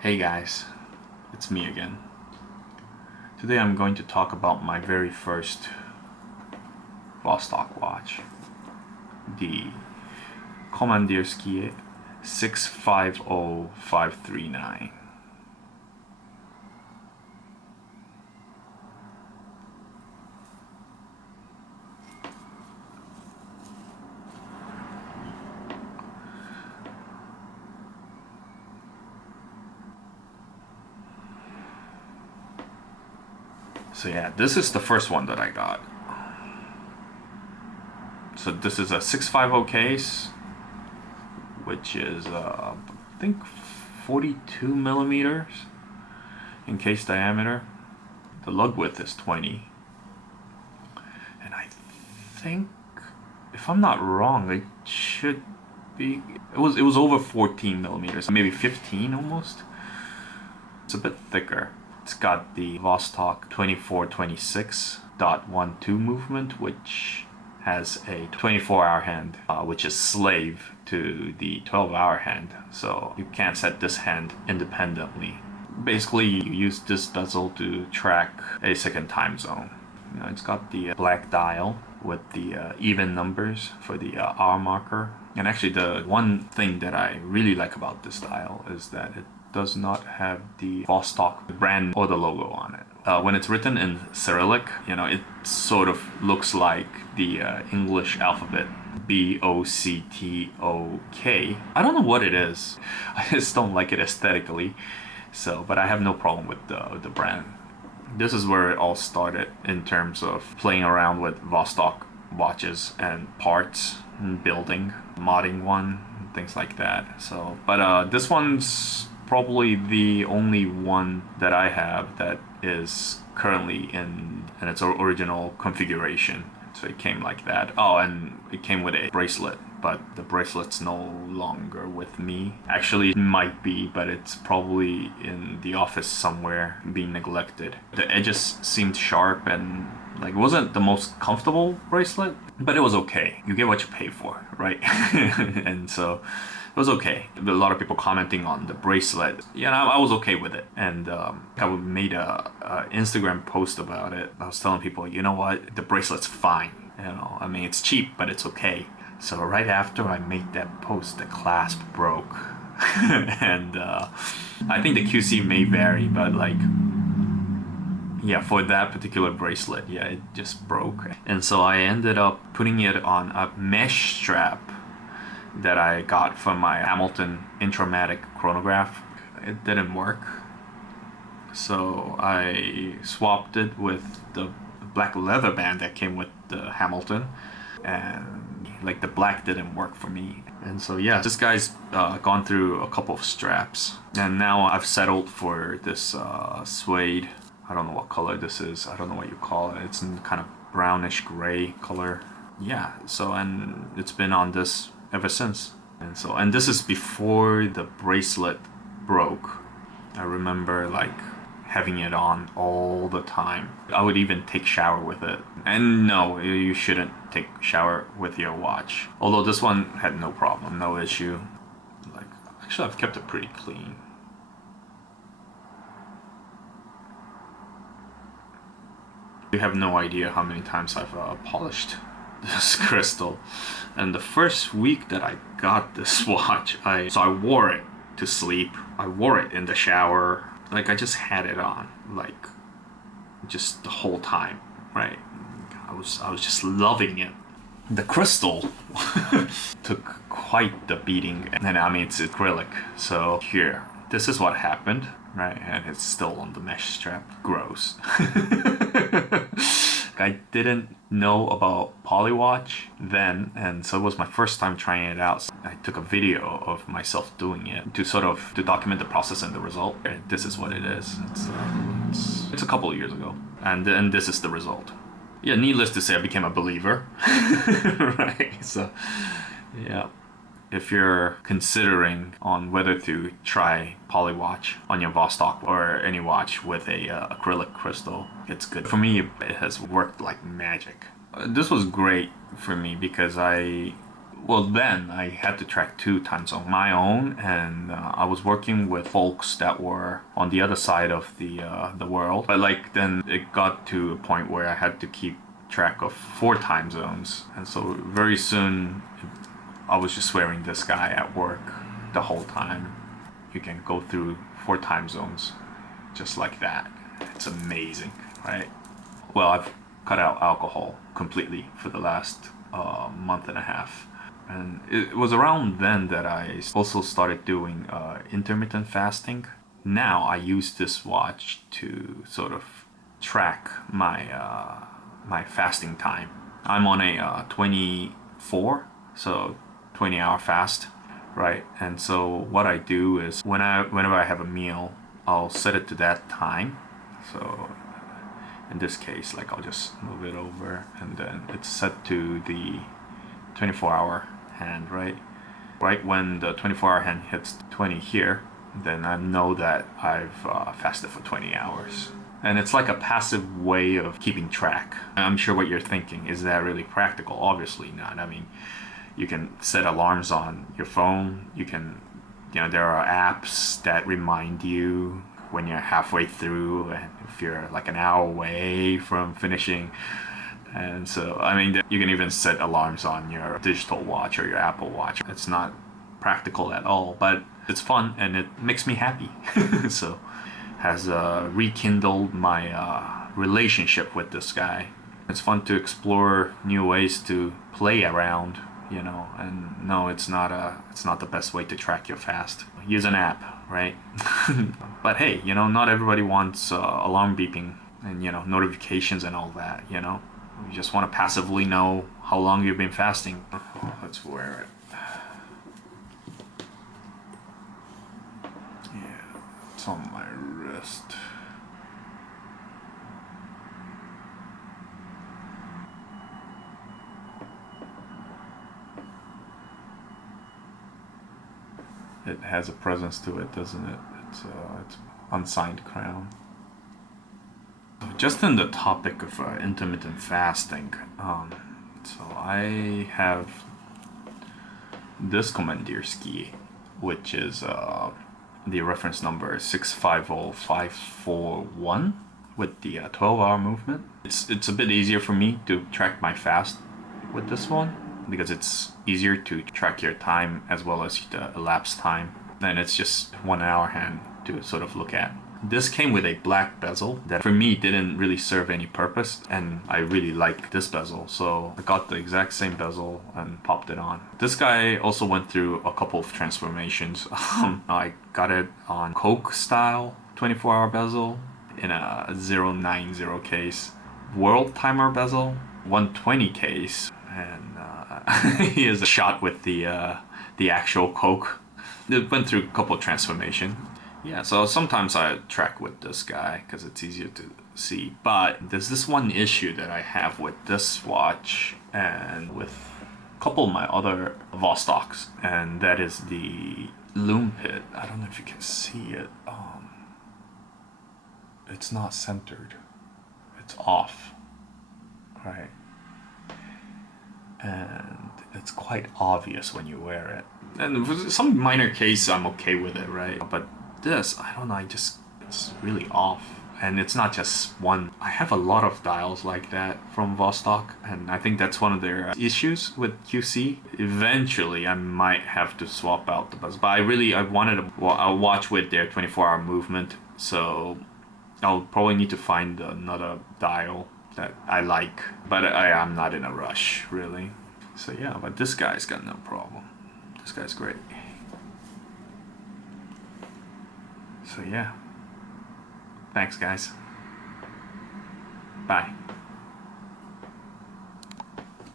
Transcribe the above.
Hey guys, it's me again. Today I'm going to talk about my very first Vostok watch, the Komandirskie 650539. So yeah, this is the first one that I got. So this is a 650 case, which is I think 42 millimeters in case diameter. The lug width is 20. And I think, if I'm not wrong, it should be, it was over 14 millimeters, maybe 15 almost. It's a bit thicker. It's got the Vostok 2426.12 movement, which has a 24-hour hand, which is slave to the 12-hour hand. So you can't set this hand independently. Basically, you use this bezel to track a second time zone. It's got the black dial with the even numbers for the hour marker. And actually, the one thing that I really like about this dial is that it does not have the Vostok brand or the logo on it. When it's written in Cyrillic, it sort of looks like the English alphabet, B-O-C-T-O-K. I don't know what it is. I just don't like it aesthetically. So, but I have no problem with the brand. This is where it all started in terms of playing around with Vostok watches and parts and building, modding one, things like that. So, but this one's probably the only one that I have that is currently in its original configuration. So it came like that. Oh, and it came with a bracelet, but the bracelet's no longer with me. Actually, it might be, but it's probably in the office somewhere being neglected. The edges seemed sharp and it wasn't the most comfortable bracelet, but it was okay. You get what you pay for, right? And so it was okay. A lot of people commenting on the bracelet. I was okay with it. And I made a Instagram post about it. I was telling people, you know what? The bracelet's fine. I mean, it's cheap, but it's okay. So right after I made that post, the clasp broke. And I think the QC may vary, but yeah, for that particular bracelet, yeah, it just broke. And so I ended up putting it on a mesh strap that I got from my Hamilton Intramatic chronograph. It didn't work. So I swapped it with the black leather band that came with the Hamilton. And the black didn't work for me. And so yeah, this guy's gone through a couple of straps. And now I've settled for this suede. I don't know what color this is. I don't know what you call it. It's in kind of brownish gray color. Yeah, so and it's been on this ever since. And this is before the bracelet broke. I remember having it on all the time. I would even take shower with it. And no, you shouldn't take shower with your watch. Although this one had no problem, no issue. Actually, I've kept it pretty clean. You have no idea how many times I've polished this crystal. And the first week that I got this watch, I wore it to sleep. I wore it in the shower. I just had it on, just the whole time, right? I was just loving it. The crystal took quite the beating, and I mean it's acrylic. So here, this is what happened, right? And it's still on the mesh strap. Gross. I didn't know about Polywatch then, and so it was my first time trying it out. So I took a video of myself doing it to document the process and the result. And this is what it is. It's a couple of years ago, and then this is the result. Yeah, needless to say, I became a believer. Right? So yeah. If you're considering on whether to try Polywatch on your Vostok or any watch with a acrylic crystal, it's good. For me, it has worked like magic. This was great for me because I Well, then I had to track 2 times on my own, and I was working with folks that were on the other side of the world. But like then it got to a point where I had to keep track of 4 time zones, and so very soon I was just swearing this guy at work the whole time. You can go through 4 time zones just like that. It's amazing, right? Well, I've cut out alcohol completely for the last month and a half. And it was around then that I also started doing intermittent fasting. Now I use this watch to sort of track my fasting time. I'm on a 24, so 20-hour fast, right? And so what I do is whenever I have a meal, I'll set it to that time. So in this case, like I'll just move it over, and then it's set to the 24-hour hand, right? Right when the 24-hour hand hits 20 here, then I know that I've fasted for 20 hours. And it's like a passive way of keeping track. I'm sure what you're thinking, is that really practical? Obviously not. I mean, you can set alarms on your phone. You can, there are apps that remind you when you're halfway through, and if you're like an hour away from finishing. And so, I mean, you can even set alarms on your digital watch or your Apple Watch. It's not practical at all, but it's fun and it makes me happy. So, has rekindled my relationship with this guy. It's fun to explore new ways to play around, and no, it's not the best way to track your fast. Use an app, right? But hey, not everybody wants alarm beeping and notifications and all that. You just want to passively know how long you've been fasting. Oh, let's wear it. Yeah, it's on my wrist. It has a presence to it, doesn't it? It's unsigned crown. Just in the topic of intermittent fasting, so I have this Komandirskie, which is the reference number 650541 with the 12-hour movement. It's a bit easier for me to track my fast with this one because it's easier to track your time as well as the elapsed time. And it's just 1 hour hand to sort of look at. This came with a black bezel that for me didn't really serve any purpose, and I really like this bezel, so I got the exact same bezel and popped it on. This guy also went through a couple of transformations. I got it on Coke style 24-hour bezel in a 090 case, world timer bezel 120 case, and he is a shot with the actual Coke. It went through a couple of transformations. Yeah, so sometimes I track with this guy because it's easier to see. But there's this one issue that I have with this watch and with a couple of my other Vostoks, and that is the loom pit. I don't know if you can see it. It's not centered. It's off, right? And it's quite obvious when you wear it. And for some minor case, I'm okay with it, right? But this, I don't know, it's really off. And it's not just one. I have a lot of dials like that from Vostok, and I think that's one of their issues with QC. Eventually, I might have to swap out the bezel, but I wanted a watch with their 24-hour movement, so I'll probably need to find another dial that I like, but I'm not in a rush, really. So yeah, but this guy's got no problem. This guy's great. So yeah. Thanks, guys. Bye.